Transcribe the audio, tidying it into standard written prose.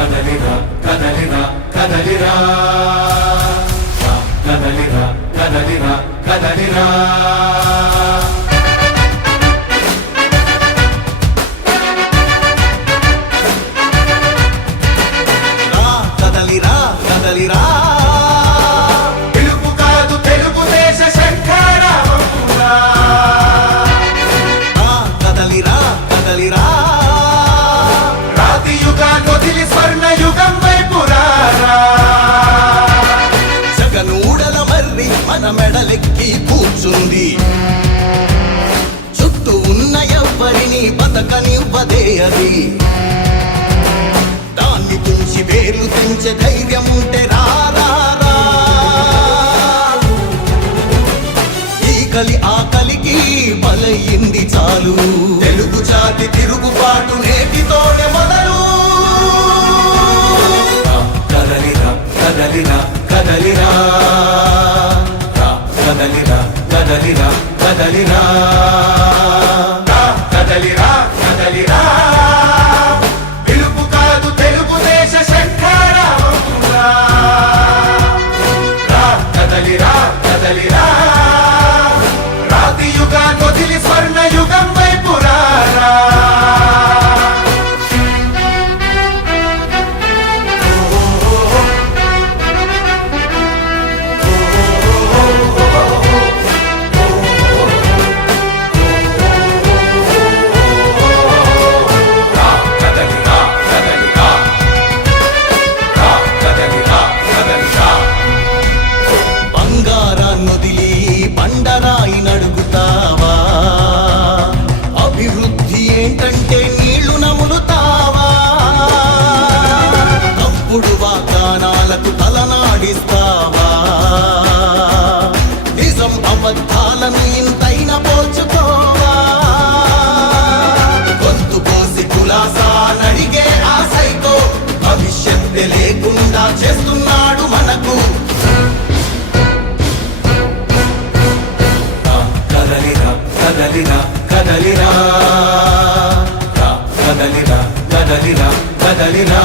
కదలిరా కదలిరా కదలిరా కదలిరా కదలిరా కదలిరా కదలిరా కదలిరా పిలుపు కాదు తెలుగుదేశ శంఖారావమురా కదలిరా కదలిరా రాతి యుగాన్ని వదిలి స్వర్ణ యుగం వైపు రారా జగనూడల మర్రి మన మెడలెక్కి కూర్చుంది చుట్టూ ఉన్న ఎవ్వరిని బతకనివ్వదే అది దాన్ని తుంచి వేర్లు తుంచే ధైర్యం ఉంటే రారా ఈ కలి ఆకలికి బలయింది చాలు తెలుగు జాతి తిరుగుబాటు నేటితోనే మొదలు కదలిరా కదలిరా కదలిరా కదలిరా కదలిరా కదలిరా కదలిరా కదలిరా పిలుపు కాదు తెలుగుదేశ శంఖారావమురా కదలిరా కదలిరా రాతి యుగాన్ని వదిలి స్వర్ణ యుగం వైపు రారా బంగారాన్నొదిలి బండరాయి నడుగుతావా అభివృద్ధి ఏంటంటే నీళ్లు నములుతావా తప్పుడు వాగ్దానాలకు తలనాడిస్తావా నిజం అబద్ధాలను ఇంతైన పోల్చుకోవా గొంతు కోసి కులాసా నడిగే ఆ సైకో భవిష్యత్తు లేకుండా చేస్తున్నాడు మనకు కదలిరా కదలిరా కదలిరా కదలిరా కదలిరా కదలిరా